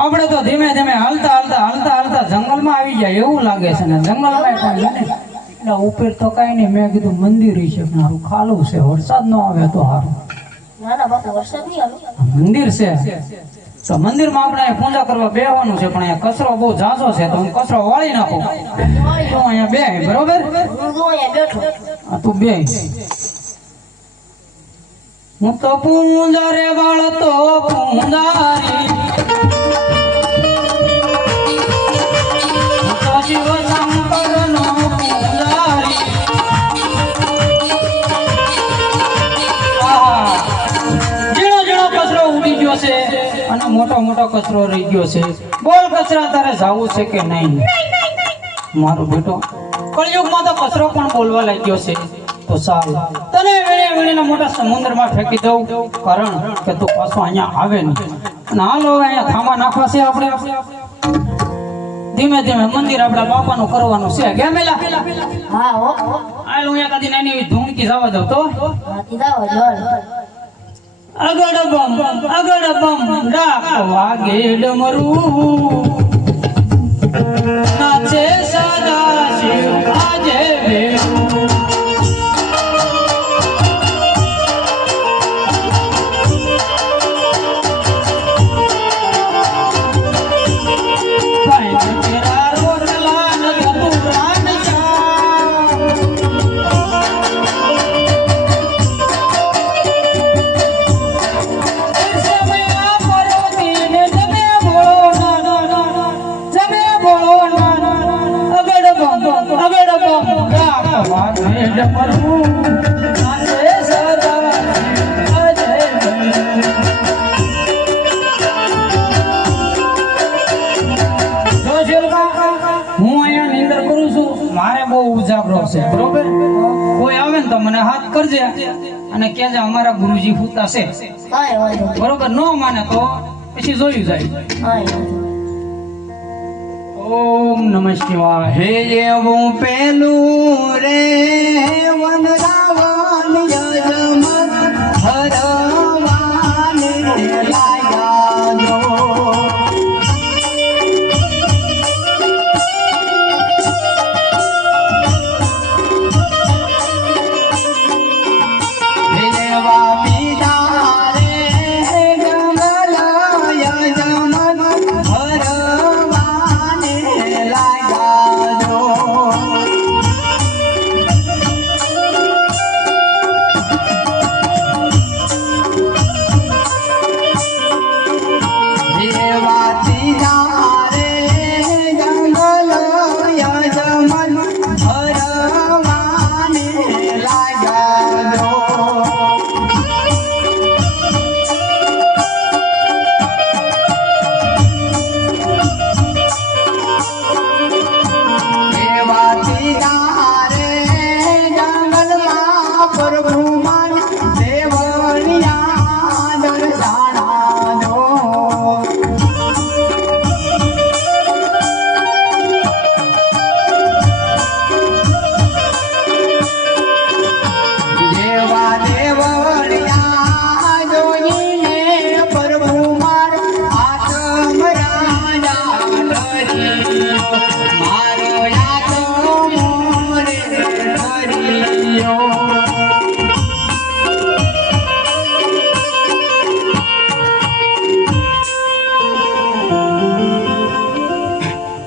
આપણે તો ધીમે ધીમે હાલતા જંગલમાં આવી જાય એવું લાગે છે ને જંગલમાં પણ એટલે ઉપર તો કઈ નહીં મેં કીધું મંદિર છે મારું ખાલું છે વરસાદ ન આવે તો સારું ના ના બાપુ વરસાદ નહીં આવે મંદિર છે તો મંદિરમાં આપણે પૂજા કરવા બેહવાનું છે પણ અહીંયા કચરો બહુ ઝાઝો છે તો હું કચરો વાળી નાખું તો અહીંયા બે બરોબર હું તો અહીંયા બેઠો આ તું બે હું તો પૂંજારે વાળ તો પૂંજારી શિવ શંકરનો પૂંજારી ઝીણો કચરો ઉડી ગયો છે અને મોટો કચરો રહી ગયો છે બોલ કચરા તારે જાવું છે કે નહીં મારો બેટો કળિયુગમાં તો કચરો પણ બોલવા લાગ્યો છે તો ચાલ તને વેળીના મોટા સમુદ્રમાં ફેંકી દઉં કારણ કે તું પાછો અહીંયા આવે નહીં અને હાલો અહીંયા થાંભા નાખવા છે આપણે ધીમે ધીમે મંદિર આપણા બાપાનું કરવાનું છે કે મેલા હા હો આલ હું એક આદી નાની ધૂણકી જવા દઉં તો હાથી દાવ જોલ આગળ બમ ડાક વાગે ડમરું નાચે સદા શિવ આજે બેરું મારે બહુ ઉજાગરો છે બરોબર કોઈ આવે ને તો મને હાથ કરજે અને કહેજે અમારા ગુરુજી પૂતા છે બરોબર ન માને તો પછી જોયું જાય ઓમ નમઃ શિવાય હે એવું પેલું રે વનરાવન યજમન હરવાને લાયાનો દેવા પીડા રે જંગલ યજમન હરવાને લાયાનો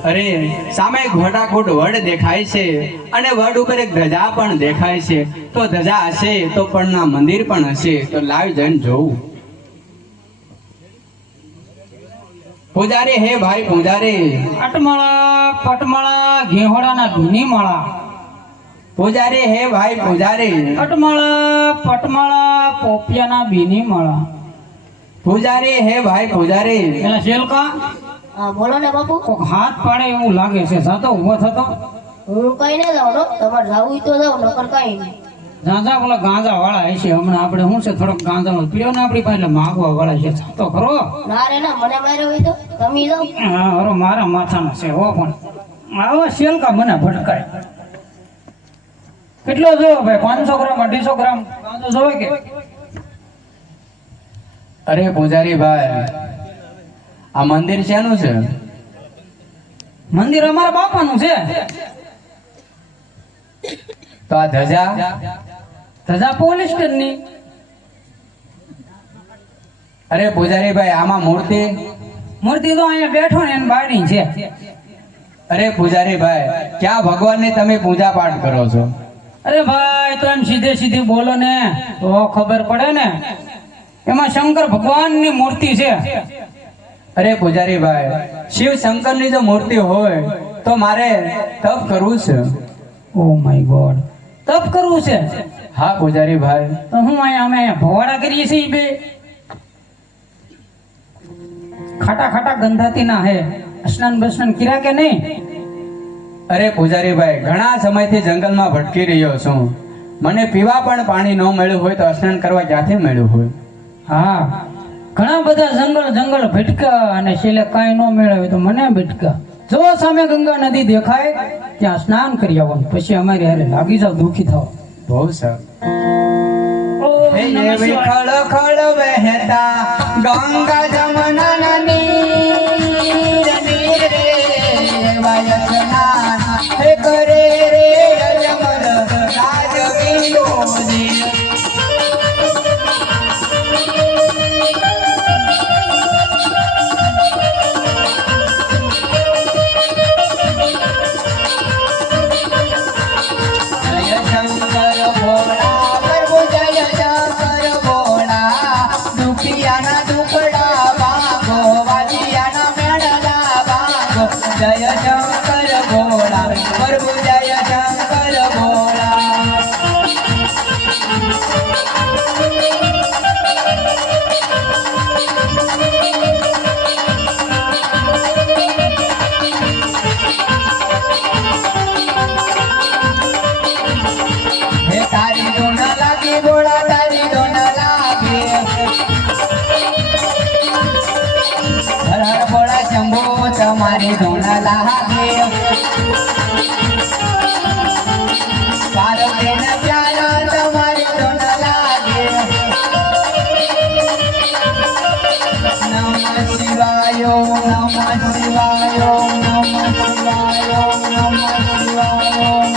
અરે સામે ઘોડાઘોટ વડ દેખાય છે અને વડ ઉપર એક ધજા પણ દેખાય છે તો ધજા હશે તો પણ મંદિર પણ હશે તો લાવ જઈને જોવું પૂજારી હે ભાઈ પૂજારી અટમાળા પટમાળા ઘેહોડાના ધૂની માળા પૂજારી હે ભાઈ પૂજારી અટમાળા પટમાળા પોપિયાના બીની માળા પૂજારી હે ભાઈ પૂજારી પેલા શેલકા હા બોલો ને બાપુ કોક હાથ પાડે એવું લાગે છે જાતો ઉભો થતો હું કઈ ને જાઉં તમારે જાવું તો જાવ નકર કઈ નહીં ઝાઝા પેલા ગાંજા વાળા હશે હમણાં આપણે શું છે થોડોક ગાંજા પીડ્યો ને આપણી પાસે માગવા વાળા છે જાતો ખરો ના રે ના મને માર્યો હોય તો તમે જાઓ હા હરો મારા માથાનો છે હો પણ આવા શેલકા મને ભટકાય કેટલો જોયો ભાઈ 500 ગ્રામ 250 ગ્રામ ગાંજો જોવે કે અરે પૂજારી ભાઈ આ મંદિર શેનું છે? મંદિર અમારા બાપાનું છે. તો આ ધજા? ધજા પોલીસ સ્ટેશનની. અરે પૂજારી ભાઈ, આમાં મૂર્તિ? મૂર્તિ તો અહીંયા બેઠો ને એની બારી છે. અરે પૂજારી ભાઈ, ક્યાં ભગવાનની તમે પૂજા પાઠ કરો છો? અરે ભાઈ, તો એમ સીધે સીધી બોલો ને તો ખબર પડે ને. એમાં શંકર ભગવાનની મૂર્તિ છે. અરે પૂજારી ભાઈ, શિવ શંકરની જો મૂર્તિ હોય તો મારે તપ કરવું છે. ઓ માય ગોડ, તપ કરવું છે? હા પૂજારી ભાઈ. તો હું અમે અહીંયા ભવાડા કરીએ છીએ બે. ખાટા ખાટા ગંધાતી ના હે, સ્નાન બસ્નાન કર્યા કે નહીં? અરે પૂજારી ભાઈ, ઘણા સમયથી જંગલમાં ભટકી રહ્યો છું. મને પીવા પણ પાણી ન મળ્યું હોય તો સ્નાન કરવા ક્યાંથી મળ્યું હોય? હા, ઘણા બધા જંગલ ભટકા અને છેલ્લે કાંઈ ન મેળવે તો મને ભટકા. જો સામે ગંગા નદી દેખાય ત્યાં સ્નાન કરી આવવાનું, પછી અમારી હારે લાગી જાવ, દુખી થાવ. બહુ સારું. ઓમ નમઃ એવી શિવાય. ખળ ખળ વહેતા ગંગા જમના નીર નીર રે વાય સ્નાન હે કરે રે અજમલ રાજ વિનોદી. જય શંકર ભોળા પ્રભુ, જય શંકર ભોળા. દુખિયાના દુખડા ભાગો, વાલિયાના મેળા ભાગો. જય શંકર ભોળા પ્રભુ, જય શંકર ભોળા. હે તારી ધૂન લાગે ભોળા, તારી ધૂન લાગે. હર હર ભોળા શંભો, તમારી ધૂન લાગે. પાર્વતીને પ્યારા તમારી ધૂન લાગે. નમઃ શિવાય, નમઃ શિવાય, નમઃ શિવાય, નમઃ શિવાય, નમઃ.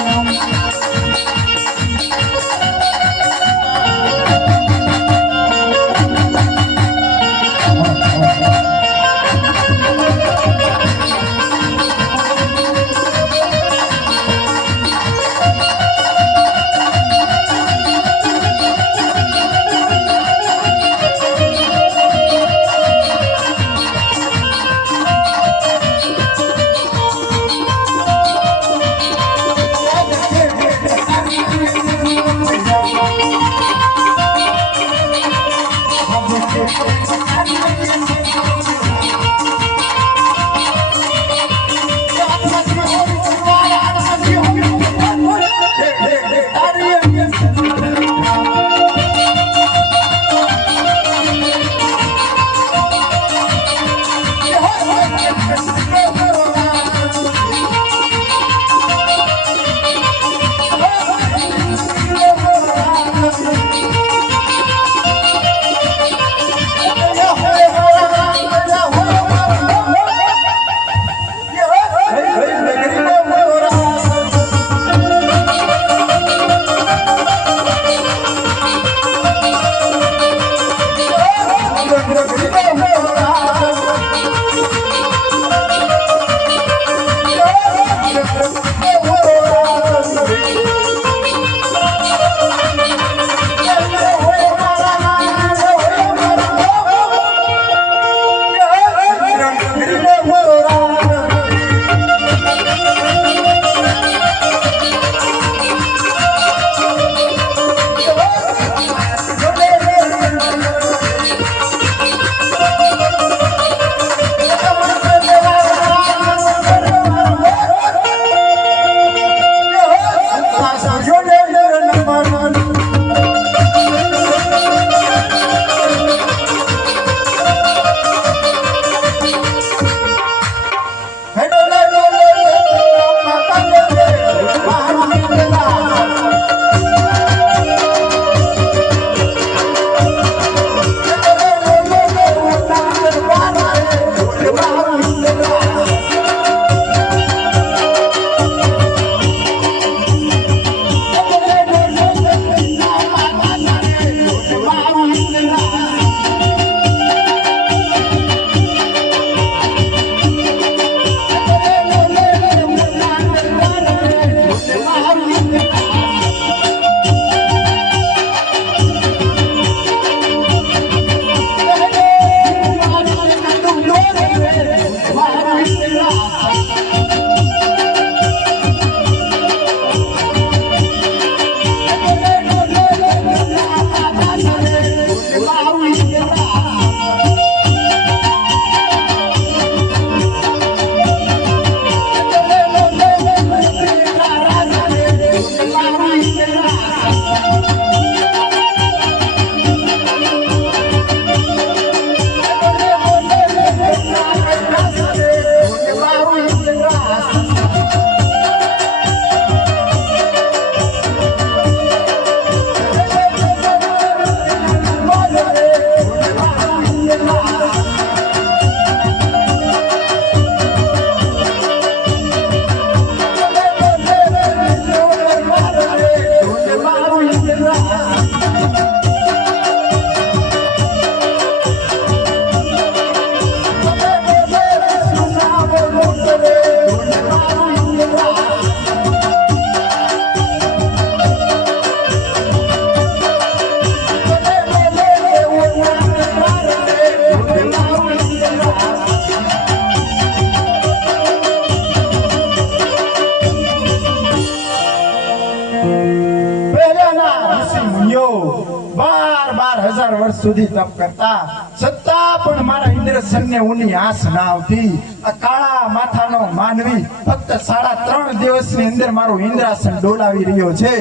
સુધી તપ કરતા છતાં પણ મારા ઇન્દ્રસનને ઊની આસ ના આવતી. આ કાળા માથાનો માનવી ફક્ત 3.5 દિવસની અંદર મારું ઇન્દ્રાસન ડોલાવી રહ્યો છે,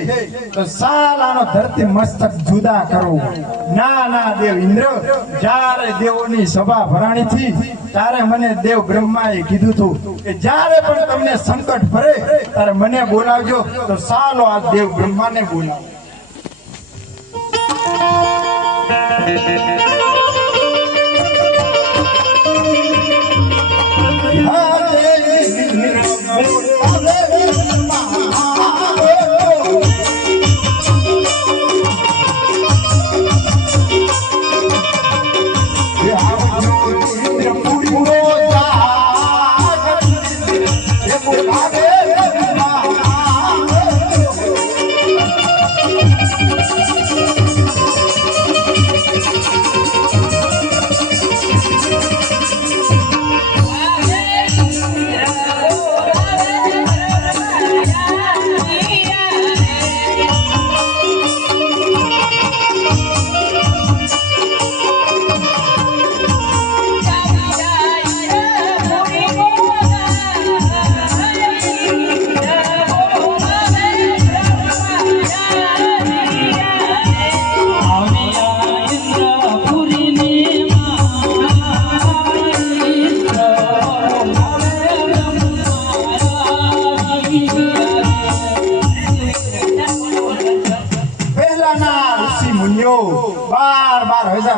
તો સાલાનો ધરતી મસ્તક જુદા કરું. ના ના દેવ ઇન્દ્ર, જ્યારે દેવોની સભા ભરાણી થી ત્યારે મને દેવ બ્રહ્માએ કીધું હતું કે જ્યારે પણ તમને સંકટ ભરે ત્યારે મને બોલાવજો. તો સાલો આ દેવ બ્રહ્માને બોલાવો.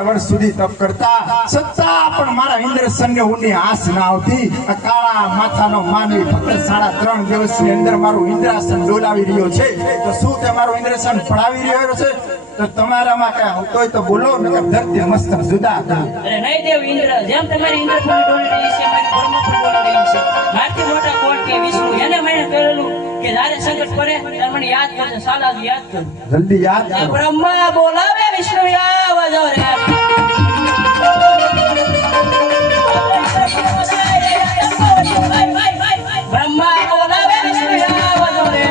વર્ષ સુધી તપ કરતા છતાં પણ મારા ઇન્દ્રસનને ઊંડી આસ ના આવતી. આ કાળા માથાનો માનવી ફક્ત 3.5 દિવસની અંદર મારું ઇન્દ્રાસન ડોલાવી રહ્યો છે, તો શું તે મારું ઇન્દ્રાસન પડાવી રહ્યો છે? તો તમારામાં કઈ આવતો હોય તો બોલો, નકર ધરતી મસ્તક જુદા કરો. અરે નહીં દેવ ઇન્દ્ર, જેમ તમારી ઇન્દ્ર થોડી ડોલી રહી છે, મારી બ્રહ્મા પણ ડોલી રહી છે. મારથી મોટા કોણ કે વિષ્ણુ, એને મેં કહેલું કે જ્યારે સંકટ પડે ત્યારે મને યાદ કરજો, સાલાજી યાદ કરજો. જલ્દી યાદ કરો. બ્રહ્મા બોલાવે, વિષ્ણુ આવાજ આવે રે. બ્રહ્મા બોલાવે, વિષ્ણુ આવાજ આવે રે.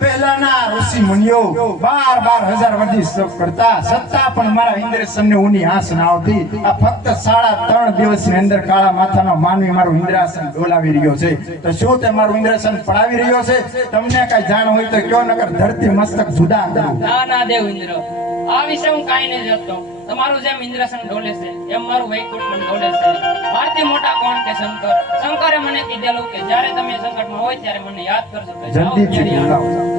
પહેલાના ઋષિ મુનિઓ 12,000 વર્ષથી તપ કરતા છતાં પણ મારા ઇન્દ્રસનને ઊની આસ ના આવતી. આ ફક્ત 3.5 દિવસની અંદર કાળા માથાનો માનવી મારું ઇન્દ્રાસન ડોલાવી રહ્યો છે, તો શું તે મારું ઇન્દ્રાસન પડાવી રહ્યો છે? તમને કઈ જાણ હોય તો કયો, નકર ધરતી મસ્તક જુદા કરો. ના ના દેવ ઇન્દ્ર, આ વિશે હું કાઈ નહીં જાણતો. તમારું જેમ ઇન્દ્રસન ડોલે છે એમ મારું વૈકુંઠ પણ ડોલે છે. ભારતી મોટા કોણ કે શંકર? શંકરે મને કીધેલું કે જ્યારે તમે સંકટમાં હોય ત્યારે મને યાદ કરજો. તો જાઓ જલ્દીથી ત્યારે યાદ બોલાવો.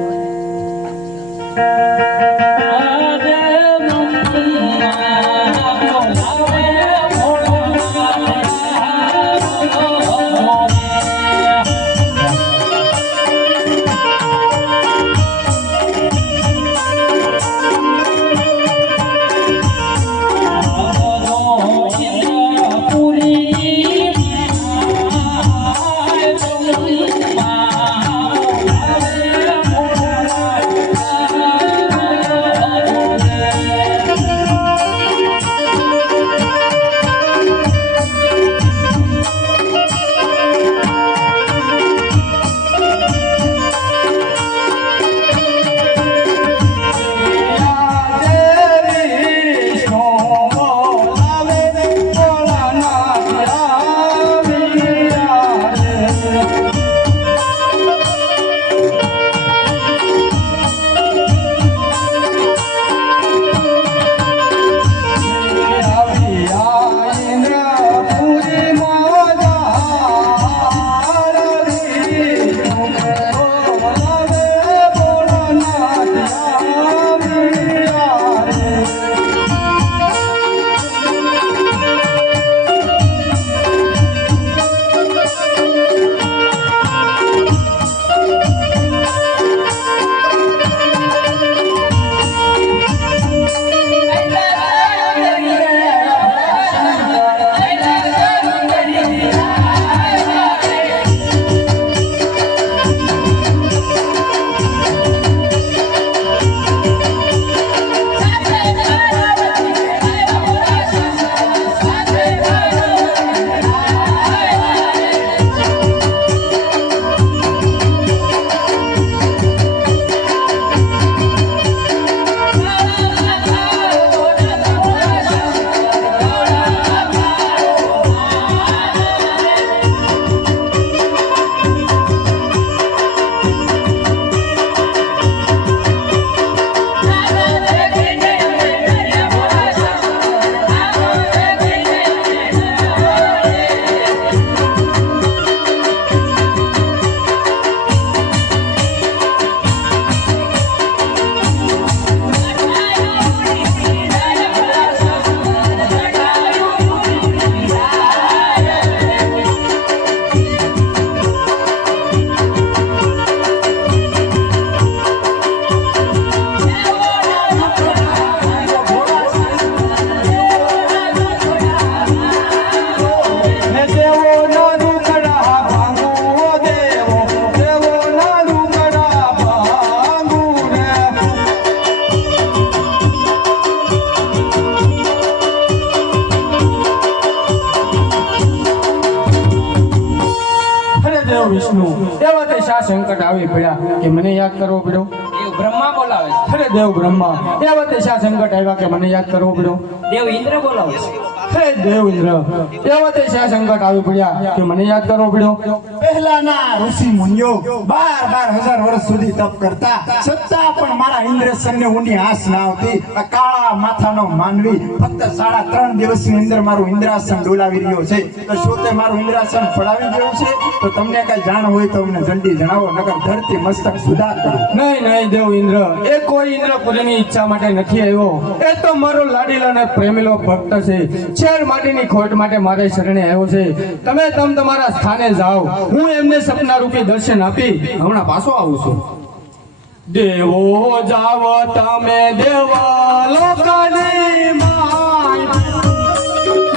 એવા તે શા સંકટ આવી પડ્યા કે મને યાદ કરવો પડ્યો? દેવ બ્રહ્મા બોલાવે છે. અરે દેવ બ્રહ્મા, એવા તે શા સંકટ આવ્યા કે મને યાદ કરવો પડ્યો? દેવ ઇન્દ્ર બોલાવે છે. હે દેવ ઇન્દ્ર, એવા તે શા સંકટ આવી પડ્યા કે મને યાદ કરવો પડ્યો? પહેલાના ઋષિ મુનિઓ 12,000 વર્ષ સુધી તપ કરતા, છતાં પણ મારા ઇન્દ્રસનને ઊંડી આંચ ના આવતી. આ કાળા માથાનો માનવી ફક્ત 3.5 દિવસની અંદર મારું ઇન્દ્રાસન ડોલાવી રહ્યો છે. તો શું તે મારું ઇન્દ્રાસન પડાવી ગયું છે? તો તમને કઈ જાણ હોય તો અમને જલ્દી જણાવો, નકર ધરતી મસ્તક સુધાર કરું. નહીં નહીં દેવ ઇન્દ્ર, એ કોઈ ઇન્દ્રપુરીની ઈચ્છા માટે નથી આવ્યો. એ તો મારો લાડીલો અને પ્રેમીલો ભક્ત છે. શેર માટીની ખોટ માટે મારે શરણે આવ્યો છે. તમે તમારા સ્થાને જાઓ, હું એમને સપના રૂપી દર્શન આપી હમણાં પાછો આવું છું. દેવો જાવ તમે દેવ લોકની માય,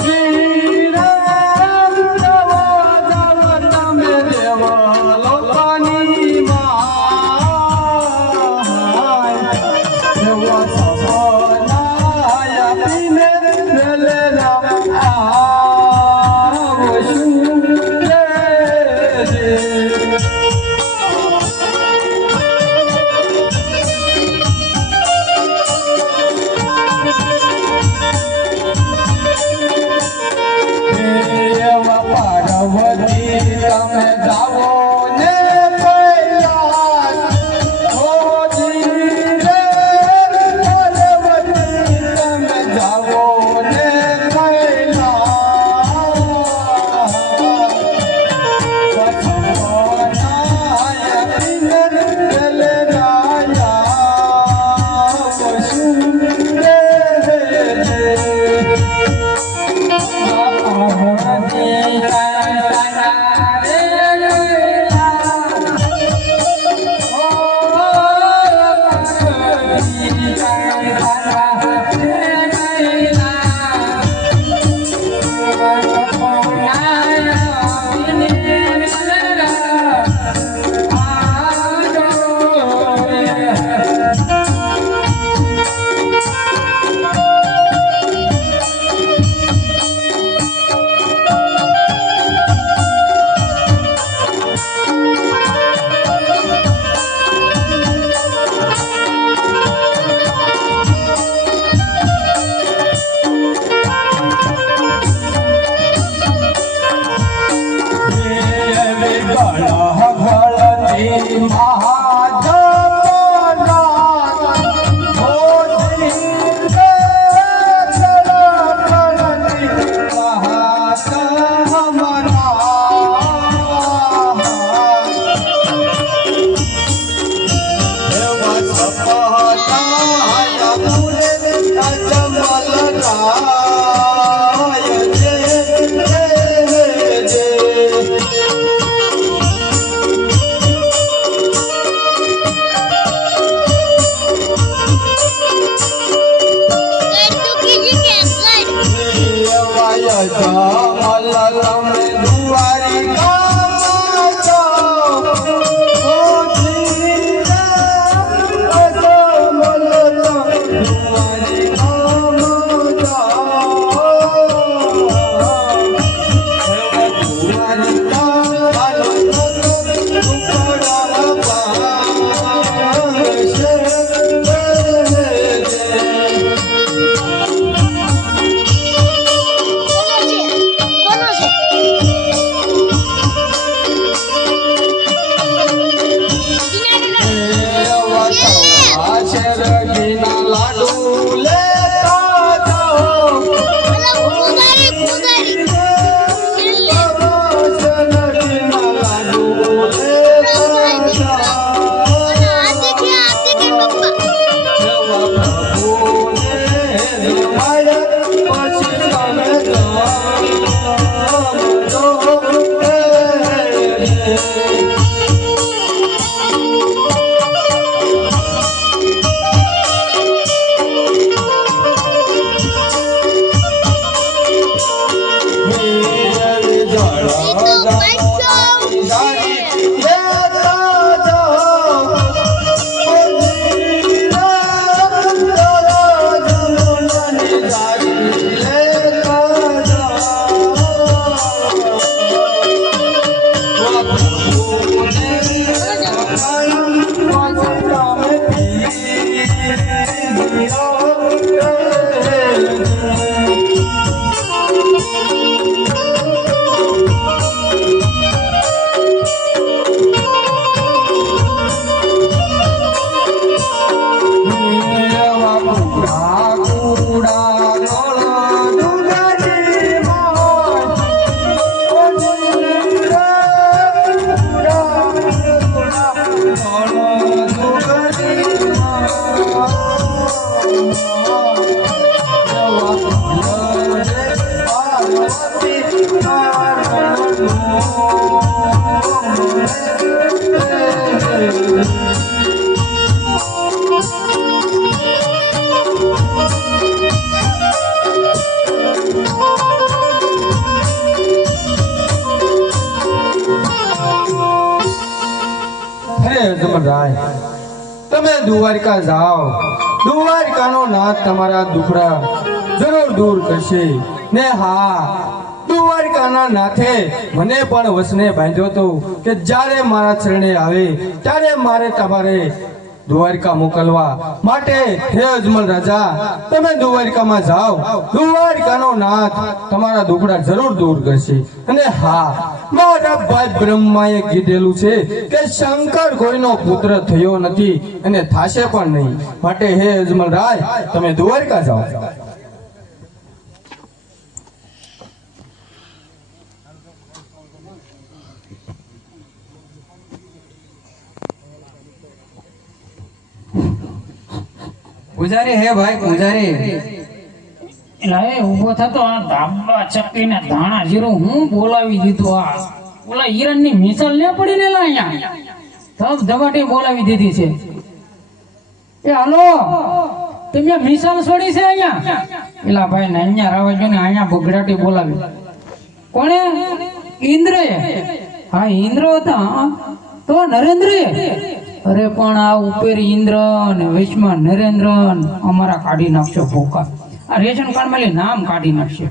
વીર દેવો જાવ તમે દેવ લોકની માય, દેવો સપનાય પીને વેલેલા આવશું રે. પાર્વતી તમે જાઓ ને કૈલાસ, ઓ ધીરે પાર્વતી તમે જાઓ ને કૈલાસ, સપનાય પીને વેલરાયા વસું રે. હે અજમલરાય, તમે દ્વારકા જાઓ. દ્વારકાનો નાથ તમારા દુખડા જરૂર દૂર કરશે. ને હા, દ્વારકાના નાથે મને પણ વસને બાંધ્યો તો કે જ્યારે મારા ચરણે આવે ત્યારે મારે તમારે દ્વારકા મોકલવા માટે. હે અજમલ રાજા, તમે દ્વારકામાં જાઓ. દ્વારકાનો નાથ તમારા દુખડા જરૂર દૂર કરશે. અને હા, મારા ભાઈ બ્રહ્માએ કીધેલું છે કે શંકર કોઈનો પુત્ર થયો નથી અને થાશે પણ નહીં. માટે હે અજમલ રાય, તમે દ્વારકા જાઓ. પૂજારી હે ભાઈ પૂજારી, એટલે એ ઊભો થતો આ ધાબા ચક્કીને ધાણા જીરું હું બોલાવી દીધું. આ ઓલા હિરણની મિસલ ને પડી ને લા અહીંયા ધબ ધબાટી બોલાવી દીધી છે. એ હાલો, તમે મિસલ છોડી છે અહીંયા? એલા ભાઈ ને અહીંયા રાવા જો ને અહીંયા બગડાટી બોલાવી. કોણે? ઇન્દ્રએ. હા, ઇન્દ્ર હતા. હા, તો નરેન્દ્રએ. અરે પણ આ ઉપર ઇન્દ્ર ને વિશ્વમાં નરેન્દ્ર અમારા કાઢી નાખશો ભૂકા. આ રેશન કાર્ડ માં નામ કાઢી નાખશે.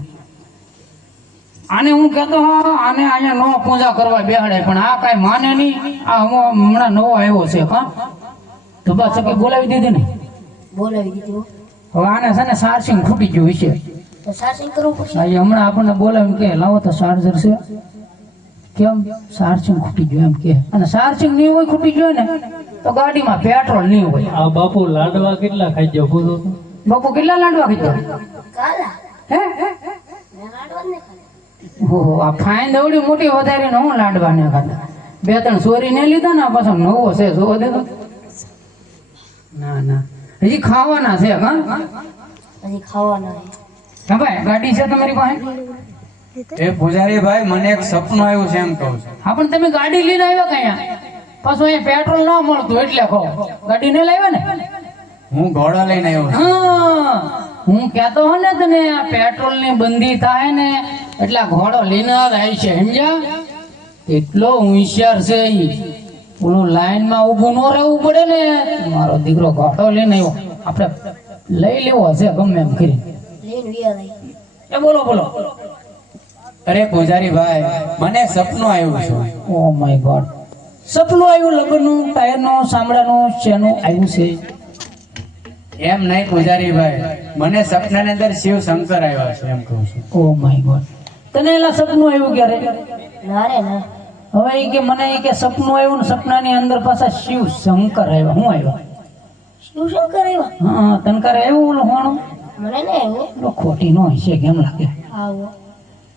આને હું કહેતો હા, આને અહીંયા નો પૂજા કરવા બેહાડે, પણ આ કાંઈ માને નહીં. આ હમણાં નવો આવ્યો છે. હા, ધબા ચકી બોલાવી દીધી ને. બોલાવી દીધું. હવે આને છે ને સારસિંગ ખૂટી ગયું છે. તો સાર્સિંગ કરવું પડશે. આ હમણાં આપણને બોલાવીને કે લાવો તો ચાર્જર છે. કેમ? ચાર્જિંગ ખૂટી ગયું એમ કે. અને ચાર્જિંગ નહીં હોય, ખૂટી ગયું ને તો ગાડીમાં પેટ્રોલ નહીં હોય. આ બાપુ લાડવા કેટલા ખાઈ જાવ પૂછો તો? બાપુ કેટલા લાડવા કીધા? કાલા હે? મેં લાડવા ને ખાધા. ઓહો, આ ફાઈન દવડી મોટી વધારીને હું લાડવા ને ખાધા. 2-3 ચોરી ને લીધા ને પાછો નવો છે જોવો દે તો. ના ના, હજી ખાવાના છે. હા હજી ખાવાના છે. હા ભાઈ, ગાડી છે તમારી પાસે? એ પૂજારી ભાઈ, મને એક સપનું આવ્યું છે એમ કહું છું. હા, પણ તમે ગાડી લઈને આવ્યા કયા? પાછું અહીંયા પેટ્રોલ ન મળતું એટલે કહો. ગાડી નહીં લાવ્યા ને? હું ઘોડો લઈને આવ્યો છું. હા, હું કહેતો હો ને તને, આ પેટ્રોલ ની બંધી થાય ને એટલે ઘોડો લઈને જ આવી છે, સમજ્યા? એટલો હોશિયાર છે ઈ. ઓલું લાઈન માં ઊભું ન રહેવું પડે ને. મારો દીકરો ઘોડો લઈને આવ્યો, આપણે લઈ લેવો હશે ગમે એમ કરી. લઈને વિયા રહી. એ બોલો બોલો. અરે પૂજારી ભાઈ, મને એક સપનું આવ્યું છે. ઓ માય ગોડ, સપનું આવ્યું? લગ્નનું, ટાયરનું, સાંભળાનું, શેનું આવ્યું છે? એમ નહીં પૂજારી ભાઈ, મને સપનાની અંદર શિવ શંકર આવ્યા છે એમ કહું છું. ઓ માય ગોડ, તને એલા સપનું આવ્યું ક્યારે? ના રે ના. હવે ઈ કે મને ઈ કે સપનું આવ્યું ને સપનાની અંદર પાછા શિવ શંકર આવ્યા. હું આવ્યા? શિવશંકર આવ્યા? હા, તનકારે આવ્યું ઓલું હોણું? મને ને આવ્યો. ઓલો ખોટી નો હશે કેમ લાગે? આવો.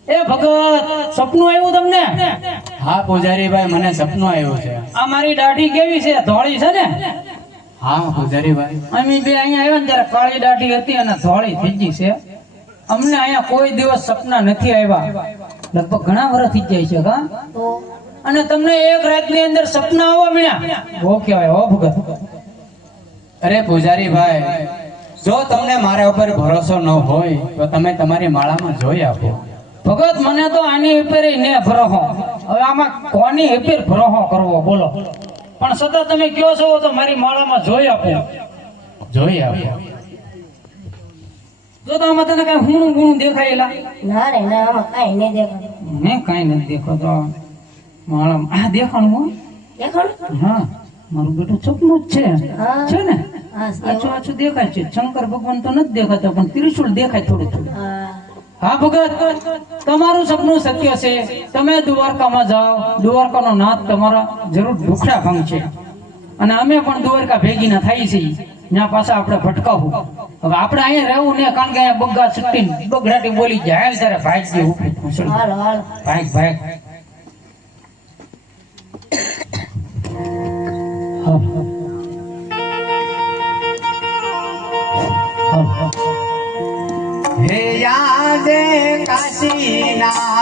એ ભગત, સપનું આવ્યું તમને? હા પૂજારી ભાઈ, મને સપનું આવ્યું છે. આ મારી દાઢી કેવી છે? ધોળી છે ને? હા પૂજારી ભાઈ. અમે બે અહીંયા આવ્યા ને ત્યારે કાળી દાઢી હતી અને ધોળી થઈ ગઈ છે. અમને અહીંયા કોઈ દિવસ સપના નથી આવ્યા, લગભગ ઘણા વર્ષ થઈ જાય છે. હા, તો અને તમને એક રાતની અંદર સપના આવવા મળ્યા? બહુ કહેવાય હો ભગત. અરે પૂજારી ભાઈ, જો તમને મારા ઉપર ભરોસો ન હોય તો તમે તમારી માળામાં જોઈ આપો. ભગત, મને તો આની ઉપર ને ભરોહો. હવે આમાં કોની ઉપર ભરોહો કરવો બોલો? પણ સતત તમે કયો છો તો મારી માળામાં જોઈ આપો. જોઈ આપો. જો તો આમાં તને કઈ હુણું ગુણું દેખાયેલા? ના રે ના, આમાં કાંઈ નહીં દેખાતું. મેં કઈ નથી દેખાતો માળામાં. આ દેખાણું હો. દેખાડું? હા, મારું બેટું સપનું જ છે. હા. છે ને? હા, આછું આછું દેખાય છે. શંકર ભગવાન તો નથી દેખાતા, પણ ત્રિશુળ દેખાય થોડું થોડું. હા. હા ભગત, તમારું સપનું સત્ય છે. તમે દ્વારકામાં જાઓ, દ્વારકાનો નાથ તમારા જરૂર દુખડા ભાંગશે. અને અમે પણ દ્વારકા ભેગીના થાય છે. ત્યાં પાછા આપણે ભટકાવું. હવે આપણે અહીંયા રહેવું ને, કારણ કે અહીંયા બગ્ગા છૂટી બગડાટી બોલી જાય. હાલ ત્યારે ભાઈ દે ઉપર પૂછડ. હાલો હાલો. ભાગ ભાગ. હા, હા. હે યાદે કાશીના